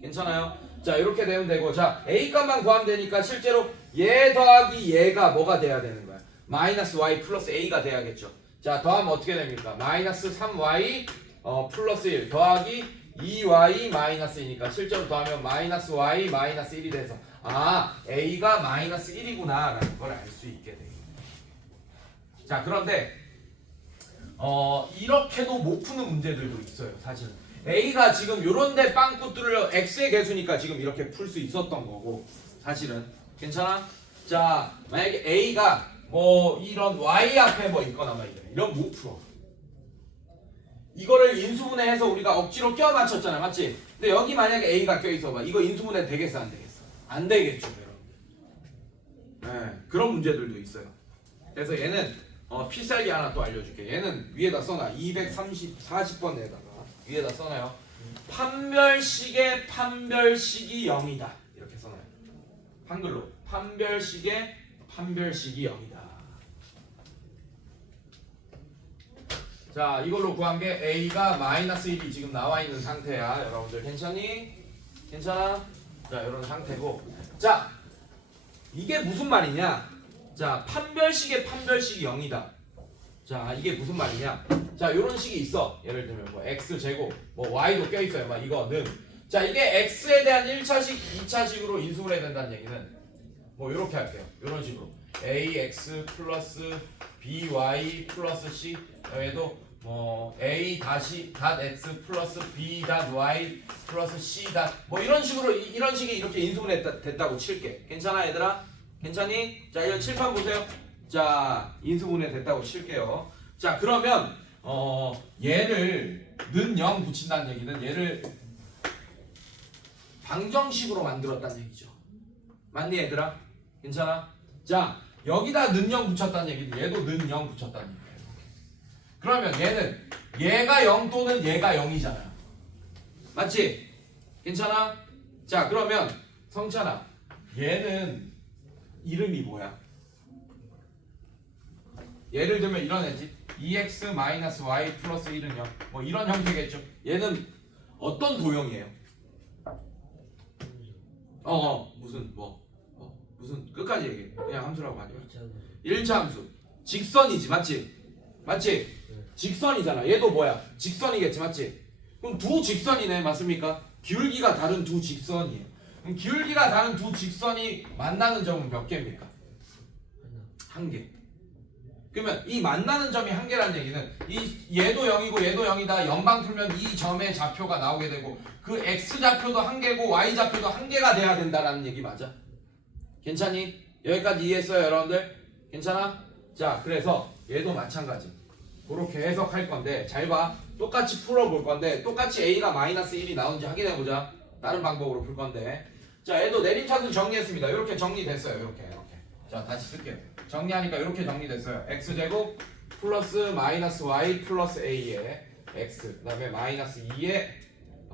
괜찮아요? 자 이렇게 되면 되고 자 a 값만 구하면 되니까 실제로 얘 더하기 얘가 뭐가 돼야 되는 거야? 마이너스 y 플러스 a가 돼야겠죠. 자 더하면 어떻게 됩니까? 마이너스 3y 플러스 1 더하기 2y 마이너스 2니까 실제로 더하면 마이너스 y 마이너스 1이 돼서 a가 마이너스 1이구나 라는 걸 알 수 있게 돼요. 자 그런데 이렇게도 못 푸는 문제들도 있어요. 사실은 A가 지금 요런데 빵꾸 뚫려 X의 개수니까 지금 이렇게 풀 수 있었던 거고 사실은 괜찮아? 자 만약에 A가 뭐 이런 Y 앞에 뭐 있거나 막 이런 못 풀어. 이거를 인수분해해서 우리가 억지로 껴 맞췄잖아, 맞지? 근데 여기 만약에 A가 껴있어 봐. 이거 인수분해 되겠어 안 되겠어? 안 되겠죠 여러분. 네, 그런 문제들도 있어요. 그래서 얘는 필살기 하나 또 알려줄게. 얘는 위에다 써놔. 240번에다가 위에다 써놔요. 판별식의 판별식이 0이다. 이렇게 써놔요. 한글로 판별식의 판별식이 0이다. 자 이걸로 구한 게 A가 마이너스 1이 지금 나와 있는 상태야. 여러분들 괜찮니? 괜찮아? 자 이런 상태고 자 이게 무슨 말이냐? 자 판별식의 판별식이 0이다. 자 이게 무슨 말이냐? 자 요런 식이 있어. 예를 들면 뭐 x제곱 뭐 y도 껴있어요. 막 이거는 자 이게 x에 대한 1차식 2차식으로 인수를 해야 된다는 얘기는 뭐 요렇게 할게요. 요런 식으로 ax 플러스 by 플러스 c 얘도 뭐 a 다시 닷 x 플러스 b 닷 y 플러스 c 닷뭐 이런 식으로 이런 식이 이렇게 인수분해 됐다고 칠게. 괜찮아 얘들아? 괜찮니? 자 이거 칠판 보세요. 자 인수분해 됐다고 칠게요. 자 그러면 얘를 는 0 붙인다는 얘기는 얘를 방정식으로 만들었다는 얘기죠. 맞니 얘들아? 괜찮아? 자 여기다 는 0 붙였다는 얘기는 얘도 는 0 붙였다는 얘기예요. 그러면 얘는 얘가 0 또는 얘가 0이잖아요. 맞지? 괜찮아? 자 그러면 성찬아 얘는 이름이 뭐야? 예를 들면 이런 애지. 2x-y 플러스 1은 0. 뭐 이런 형태겠죠. 얘는 어떤 도형이에요? 무슨 무슨 끝까지 얘기해. 그냥 함수라고 하죠. 1차 함수. 직선이지 맞지? 맞지? 직선이잖아. 얘도 뭐야? 직선이겠지 맞지? 그럼 두 직선이네 맞습니까? 기울기가 다른 두 직선이에요. 그럼 기울기가 다른 두 직선이 만나는 점은 몇 개입니까? 한 개. 그러면 이 만나는 점이 한 개라는 얘기는 얘도 0이고 얘도 0이다. 연방 풀면 이 점의 좌표가 나오게 되고 그 x 좌표도 한 개고 y 좌표도 한 개가 돼야 된다라는 얘기 맞아? 괜찮니? 여기까지 이해했어요 여러분들? 괜찮아? 자 그래서 얘도 마찬가지. 그렇게 해석할 건데 잘 봐. 똑같이 풀어볼 건데 똑같이 a가 마이너스 1이 나오는지 확인해보자. 다른 방법으로 풀 건데 자 얘도 내림차순 정리했습니다. 이렇게 정리됐어요. 이렇게 자 다시 쓸게요. 정리하니까 이렇게 정리됐어요. x제곱 플러스 마이너스 y 플러스 a에 x 그 다음에 마이너스 2에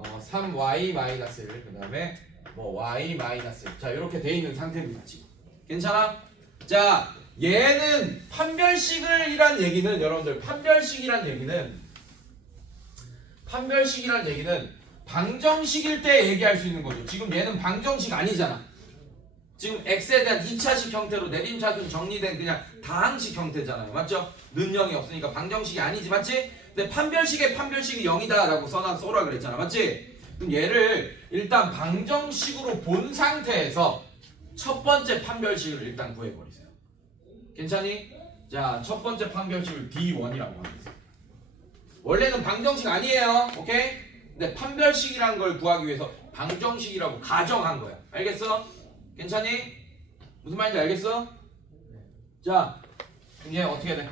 3y 마이너스 1 그 다음에 뭐 y 마이너스 1 자 이렇게 돼 있는 상태입니다 지금. 괜찮아? 자 얘는 판별식이란 얘기는 여러분들 판별식이란 얘기는 방정식일 때 얘기할 수 있는 거죠. 지금 얘는 방정식 아니잖아. 지금 x에 대한 2차식 형태로 내림차순 정리된 그냥 다항식 형태잖아요. 맞죠? 는 0이 없으니까 방정식이 아니지 맞지? 근데 판별식의 판별식이 0이다 라고 써라 그랬잖아. 맞지? 그럼 얘를 일단 방정식으로 본 상태에서 첫 번째 판별식을 일단 구해버리세요. 괜찮니? 자, 첫 번째 판별식을 D1이라고 합니다. 원래는 방정식 아니에요. 오케이? 근데 판별식이라는 걸 구하기 위해서 방정식이라고 가정한 거야. 알겠어? 괜찮니? 무슨 말인지 알겠어? 자, 이게 어떻게 돼?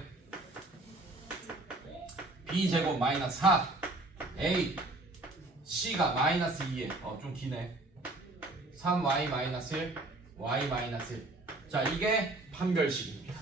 b제곱 마이너스 4 a c가 마이너스 2에 좀 기네. 3y 마이너스 1 y 마이너스 1. 자, 이게 판별식입니다.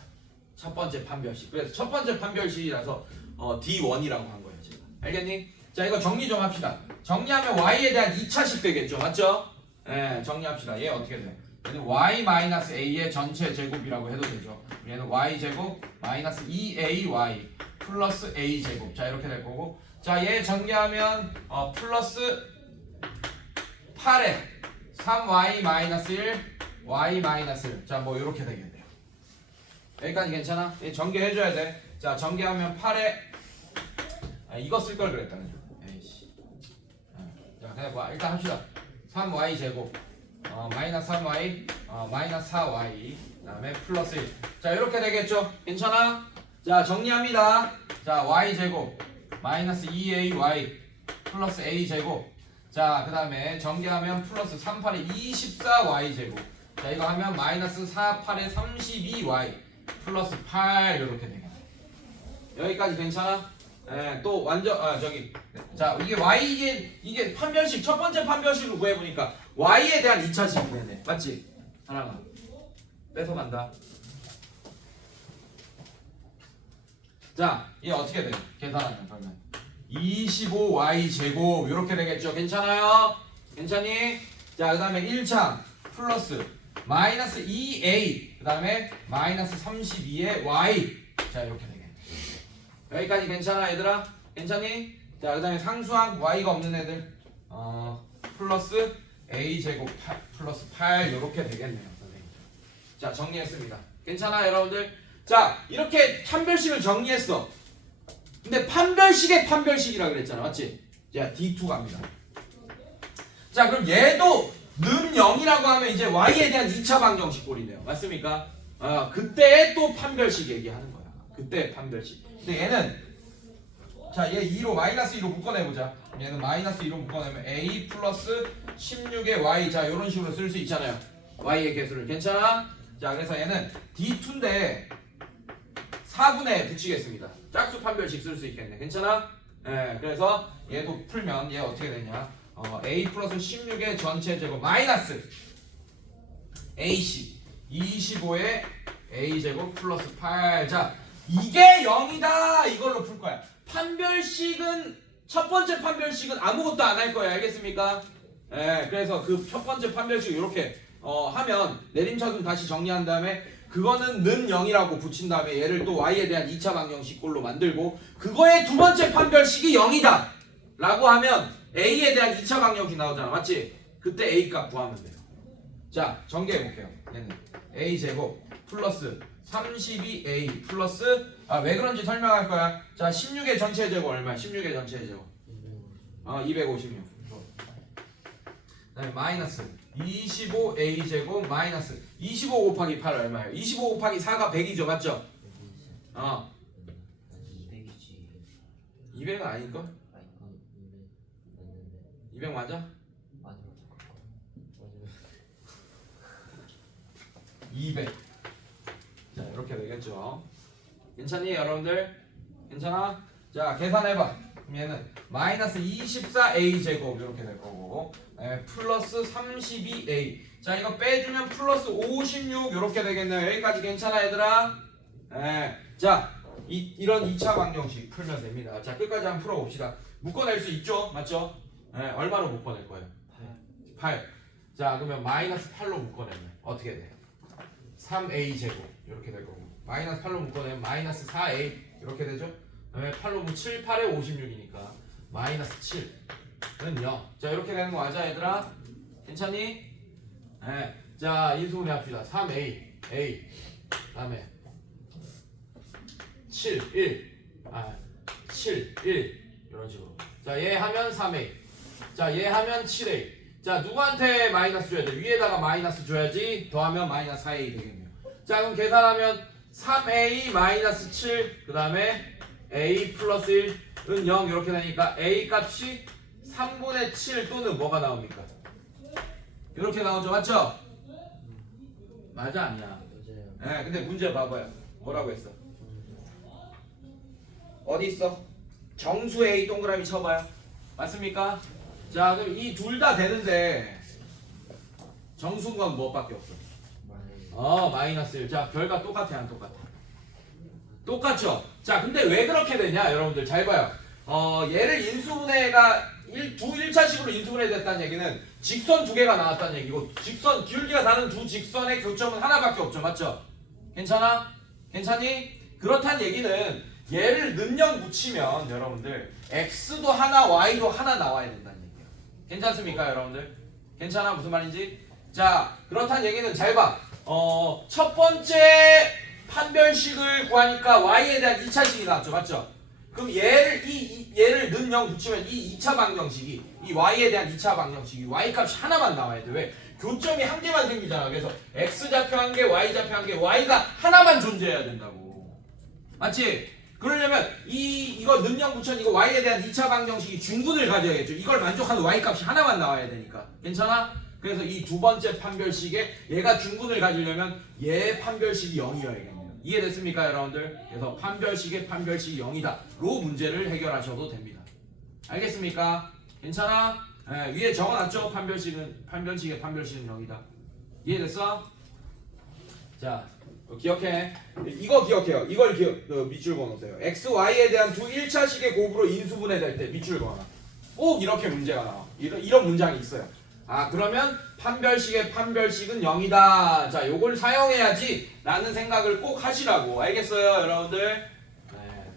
첫 번째 판별식. 그래서 첫 번째 판별식이라서 D1이라고 한 거예요, 제가. 알겠니? 자, 이거 정리 좀 합시다. 정리하면 y에 대한 2차식 되겠죠, 맞죠? 네, 정리합시다. 얘 어떻게 돼요? 얘는 y 마이너스 a의 전체 제곱이라고 해도 되죠. 얘는 y 제곱 마이너스 2ay 플러스 a 제곱. 자, 이렇게 될 거고. 자, 얘 전개하면 플러스 8에 3y 마이너스 1 y 마이너스 1. 자, 뭐 이렇게 되겠네요. 여기까지 괜찮아? 얘 전개해줘야 돼. 자, 전개하면 8에 이거 쓸 걸 그랬다, 그죠? 에이씨. 자, 그냥 뭐 일단 합시다. 3y 제곱 마이너스 3y 마이너스 4y 그다음에 플러스 1. 자, 이렇게 되겠죠? 괜찮아? 자, 정리합니다. 자, y 제곱 마이너스 2ay 플러스 a 제곱. 자, 그다음에 전개하면 플러스 3, 8에 24y 제곱. 자, 이거 하면 마이너스 4, 8에 32y 플러스 8 이렇게 되겠네. 여기까지 괜찮아? 예, 또 완전 저기. 자, 이게 y 이게 판별식 첫 번째 판별식으로 구해 보니까 y에 대한 2차식 구해네. 맞지? 하나가 뺏어간다. 자, 이게 어떻게 돼? 계산하면 그러면 25y 제곱 이렇게 되겠죠? 괜찮아요? 괜찮니? 자, 그다음에 1차 플러스 마이너스 2a 그다음에 마이너스 32의 y. 자, 이렇게 되겠네. 여기까지 괜찮아, 얘들아? 괜찮니? 자, 그다음에 상수항 y가 없는 애들 플러스 a 제곱 8 플러스 8 이렇게 되겠네요, 선생님. 자, 정리했습니다. 괜찮아, 여러분들? 자, 이렇게 판별식을 정리했어. 근데 판별식의 판별식이라 그랬잖아, 맞지? 자, D2 갑니다. 자, 그럼 얘도 는 0이라고 하면 이제 y에 대한 2차 방정식 꼴이네요. 맞습니까? 그때 또 판별식 얘기하는 거야. 그때 판별식. 근데 얘는 자, 얘 2로 마이너스 2로 묶어내보자. 얘는 마이너스 2로 묶어내면 a 플러스 16의 y. 자, 이런 식으로 쓸 수 있잖아요. y의 개수를. 괜찮아? 자, 그래서 얘는 D2인데 4분의 붙이겠습니다. 짝수 판별식 쓸 수 있겠네. 괜찮아? 예, 그래서 얘도 풀면 얘 어떻게 되냐? a 플러스 16의 전체 제곱 마이너스 ac 25의 a 제곱 플러스 8. 자, 이게 0이다. 이걸로 풀 거야. 판별식은 첫 번째 판별식은 아무것도 안 할 거야. 알겠습니까? 예, 그래서 그 첫 번째 판별식 이렇게 하면 내림차순 다시 정리한 다음에 그거는 는 0이라고 붙인 다음에 얘를 또 y에 대한 2차 방정식 꼴로 만들고 그거의 두 번째 판별식이 0이다 라고 하면 a에 대한 2차 방정식 나오잖아. 맞지? 그때 a 값 구하면 돼요. 자, 전개해 볼게요. 얘는 a 제곱 플러스 32a 플러스 왜 그런지 설명할 거야. 자, 16의 전체 제곱 얼마야? 16의 전체 제곱 256. 그다음에 마이너스 25a 제곱 마이너스 25 곱하기 8 얼마예요? 25 곱하기 4가 100이죠, 맞죠? 200이지. 200은 아닐걸? 200 맞아? 맞아. 200. 자, 이렇게 되겠죠. 괜찮니, 여러분들? 괜찮아? 자, 계산해봐. 그럼 얘는 마이너스 24a 제곱 이렇게 될 거고 플러스 32a. 자, 이거 빼주면 플러스 56 이렇게 되겠네요. 여기까지 괜찮아, 얘들아? 자, 이런 2차 방정식 풀면 됩니다. 자, 끝까지 한번 풀어봅시다. 묶어낼 수 있죠? 맞죠? 얼마로 묶어낼 거예요? 8. 자, 그러면 마이너스 8로 묶어내면 어떻게 돼? 3a 제곱 이렇게 될 거고 마이너스 8로 묶어내면 마이너스 4a 이렇게 되죠? 그다음에 8로 묶으면 7, 8에 56이니까 마이너스 7은 0. 자, 이렇게 되는 거 맞아, 얘들아? 괜찮니? 자, 인수분해 합시다. 3a a 그다음에 7, 1 7, 1 이런 식으로. 자, 얘 하면 3a. 자, 얘 하면 7a. 자, 누구한테 마이너스 줘야 돼? 위에다가 마이너스 줘야지 더하면 마이너스 4a 되겠네요. 자, 그럼 계산하면 3a 마이너스 7, 그 다음에 a 플러스 1은 0 이렇게 되니까 a 값이 3분의 7 또는 뭐가 나옵니까? 이렇게 나오죠, 맞죠? 맞아, 아니야? 네, 근데 문제 봐봐요. 뭐라고 했어? 어디 있어? 정수 a 동그라미 쳐봐요. 맞습니까? 자, 그럼 이 둘 다 되는데 정수인 건 뭐밖에 없어? 마이너스 1. 자, 결과 똑같아, 안 똑같아? 똑같죠? 자, 근데 왜 그렇게 되냐? 여러분들 잘 봐요. 얘를 인수분해가 두 1차식으로 인수분해 됐다는 얘기는 직선 두 개가 나왔다는 얘기고, 직선 기울기가 다른 두 직선의 교점은 하나밖에 없죠, 맞죠? 괜찮아? 괜찮니? 그렇다는 얘기는 얘를 는영 붙이면 여러분들 x도 하나 y도 하나 나와야 된다는 얘기예요. 괜찮습니까, 여러분들? 괜찮아? 무슨 말인지? 자, 그렇다는 얘기는 잘 봐. 첫 번째 판별식을 구하니까 y에 대한 2차식이 나왔죠, 맞죠? 그럼 얘를 는 0 붙이면 이 2차 방정식이, 이 y에 대한 2차 방정식이 y 값이 하나만 나와야 돼. 왜? 교점이 한 개만 생기잖아. 그래서 x좌표 한 개, y좌표 한 개, y가 하나만 존재해야 된다고. 맞지? 그러려면 이거 는 0 붙여 이거 y에 대한 2차 방정식이 중근을 가져야겠죠. 이걸 만족하는 y 값이 하나만 나와야 되니까. 괜찮아? 그래서 이 두 번째 판별식에 얘가 중근을 가지려면 얘의 판별식이 0이어야겠네요. 이해됐습니까, 여러분들? 그래서 판별식의 판별식이 0이다. 로 문제를 해결하셔도 됩니다. 알겠습니까? 괜찮아? 네, 위에 적어놨죠? 판별식의 판별식은 0이다. 이해됐어? 자, 기억해. 이거 기억해요. 이걸 밑줄 그어놓으세요. x, y에 대한 두 1차식의 곱으로 인수분해 될 때 밑줄 그어놔. 꼭 이렇게 문제가 나와. 이런 문장이 있어요. 아, 그러면 판별식의 판별식은 0이다. 자, 요걸 사용해야지 라는 생각을 꼭 하시라고. 알겠어요, 여러분들? 네.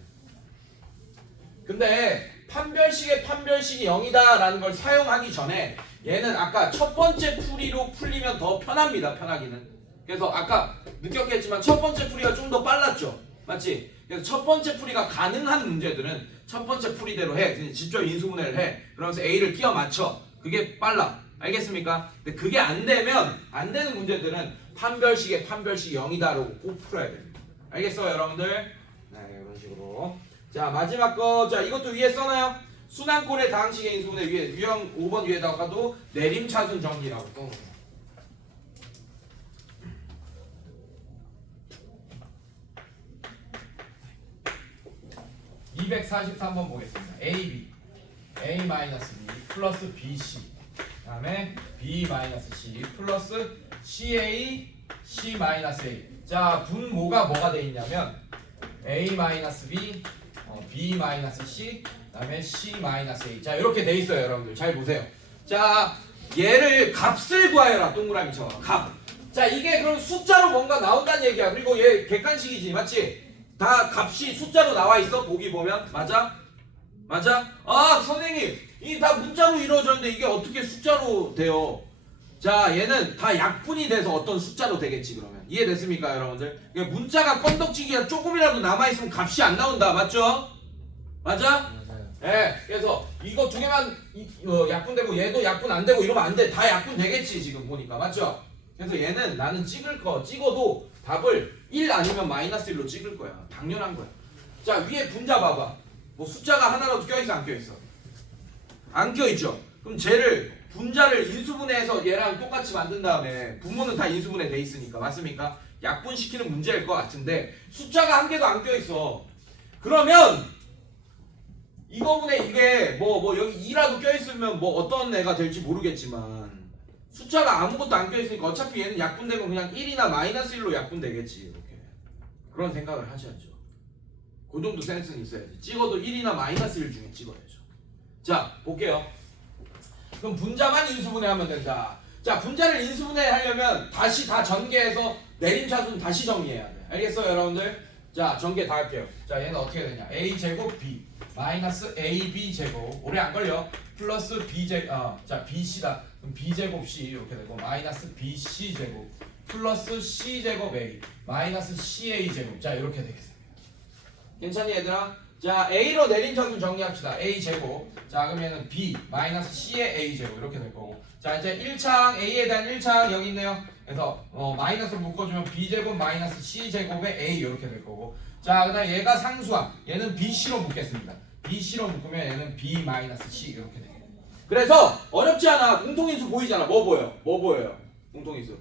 근데 판별식의 판별식이 0이다 라는 걸 사용하기 전에 얘는 아까 첫 번째 풀이로 풀리면 더 편합니다. 편하기는. 그래서 아까 느꼈겠지만 첫 번째 풀이가 좀 더 빨랐죠. 맞지? 그래서 첫 번째 풀이가 가능한 문제들은 첫 번째 풀이대로 해. 직접 인수분해를 해. 그러면서 A를 끼워 맞춰. 그게 빨라. 알겠습니까? 근데 그게 안 되는 문제들은 판별식의 판별식이 0이다라고 꼭 풀어야 됩니다. 알겠어요, 여러분들? 네, 이런 식으로. 자, 마지막 거. 자, 이것도 위에 써놔요. 순환꼴의 다항식의 인수분해 위에 유형 5번 위에다가도 내림차순 정리라고 써놓으세요. (243번) 보겠습니다. AB A-B 플러스 BC 그 다음에 B-C 플러스 CA C-A. 자, 분모가 뭐가 돼 있냐면 A-B B-C 그 다음에 C-A. 자, 이렇게 돼 있어요, 여러분들. 잘 보세요. 자, 얘를 값을 구하여라. 동그라미 쳐. 값. 자, 이게 그럼 숫자로 뭔가 나온다는 얘기야. 그리고 얘 객관식이지, 맞지? 다 값이 숫자로 나와 있어. 보기 보면. 맞아? 맞아? 아, 선생님, 이 다 문자로 이루어졌는데 이게 어떻게 숫자로 돼요? 자, 얘는 다 약분이 돼서 어떤 숫자로 되겠지, 그러면. 이해됐습니까, 여러분들? 그러니까 문자가 건덕지기가 조금이라도 남아있으면 값이 안 나온다. 맞죠? 맞아? 예, 그래서 이거 두 개만 약분되고 얘도 약분 안 되고 이러면 안 돼. 다 약분 되겠지, 지금 보니까. 맞죠? 그래서 얘는 나는 찍어도 답을 1 아니면 마이너스 1로 찍을 거야. 당연한 거야. 자, 위에 분자 봐봐. 뭐 숫자가 하나라도 껴있어, 안 껴있어? 안 껴있죠? 그럼 쟤를 분자를 인수분해해서 얘랑 똑같이 만든 다음에 분모는 다 인수분해 돼 있으니까. 맞습니까? 약분시키는 문제일 것 같은데 숫자가 한 개도 안 껴있어. 그러면 이거분에 이게 뭐 여기 2라도 껴있으면 뭐 어떤 애가 될지 모르겠지만 숫자가 아무것도 안 껴있으니까 어차피 얘는 약분되면 그냥 1이나 마이너스 1로 약분되겠지. 이렇게 그런 생각을 하셔야죠. 그 정도 센스는 있어야지. 찍어도 1이나 마이너스 1 중에 찍어야죠. 자, 볼게요. 그럼 분자만 인수분해하면 된다. 자, 분자를 인수분해하려면 다시 다 전개해서 내림차순 다시 정리해야 돼. 알겠어요, 여러분들? 자, 전개 다 할게요. 자, 얘는 어떻게 되냐? a제곱 b 마이너스 ab제곱 오래 안 걸려. 플러스 b제곱 자, bc다. 그럼 b제곱 c 이렇게 되고 마이너스 bc제곱 플러스 c제곱 a 마이너스 ca제곱. 자, 이렇게 되겠어요. 괜찮니, 얘들아? 자 A로 내린 차수 정리합시다. A 제곱. 자 그럼 얘는 B 마이너스 C의 A 제곱 이렇게 될 거고. 자 이제 1창 A에 대한 1창 여기 있네요. 그래서 마이너스를 묶어주면 B 제곱 마이너스 C 제곱의 A 이렇게 될 거고. 자 그다음 얘가 상수함. 얘는 BC로 묶겠습니다. BC로 묶으면 얘는 B 마이너스 C 이렇게 되겠네요. 그래서 어렵지 않아. 공통인수 보이잖아. 뭐 보여? 뭐 보여요? 공통인수.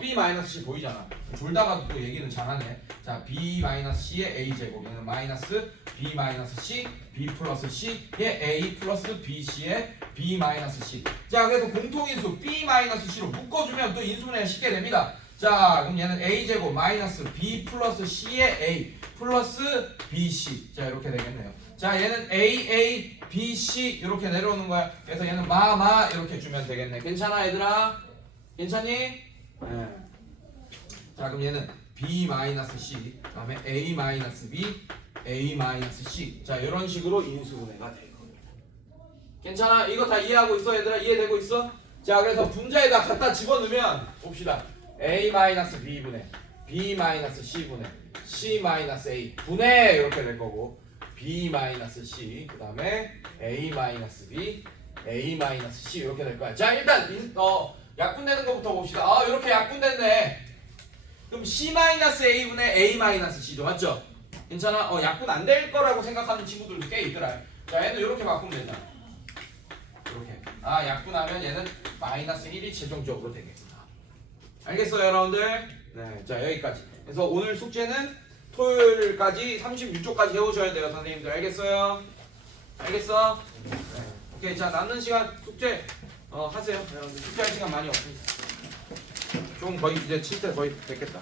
B 마이너스 C 보이잖아. 둘 다가 또 얘기는 잘하네. 자 B 마이너스 C의 A 제곱 얘는 마이너스 B 마이너스 C B 플러스 C의 A 플러스 BC의 B 마이너스 C. 자 그래서 공통인수 B 마이너스 C로 묶어주면 또 인수분해가 쉽게 됩니다. 자 그럼 얘는 A 제곱 마이너스 B 플러스 C의 A 플러스 BC. 자 이렇게 되겠네요. 자 얘는 A B C 이렇게 내려오는 거야. 그래서 얘는 마 이렇게 주면 되겠네. 괜찮아 얘들아? 괜찮니? 네. 자 그럼 얘는 B-C 그다음에 A-B A-C. 자 이런 식으로 인수분해가 될 겁니다. 괜찮아? 이거 다 이해하고 있어 얘들아? 이해되고 있어? 자 그래서 분자에다 갖다 집어넣으면 봅시다. A-B분의 B-C분의 C-A 분의 이렇게 될 거고 B-C 그 다음에 A-B A-C 이렇게 될 거야. 자 일단 약분되는 것부터 봅시다. 이렇게 약분됐네. 그럼 C-A분의 A-C죠. 맞죠? 괜찮아? 약분 안 될 거라고 생각하는 친구들도 꽤 있더라. 자 얘는 이렇게 바꾸면 된다. 이렇게. 약분하면 얘는 마이너스 1이 최종적으로 되겠구나. 알겠어요 여러분들? 네, 자 여기까지. 그래서 오늘 숙제는 토요일까지 36쪽까지 해오셔야 돼요 선생님들. 알겠어요? 알겠어? 네. 오케이. 자 남는 시간 숙제 하세요 여러분들. 숙제할 시간 많이 없으니까 좀 거의 이제 칠 때 거의 됐겠다.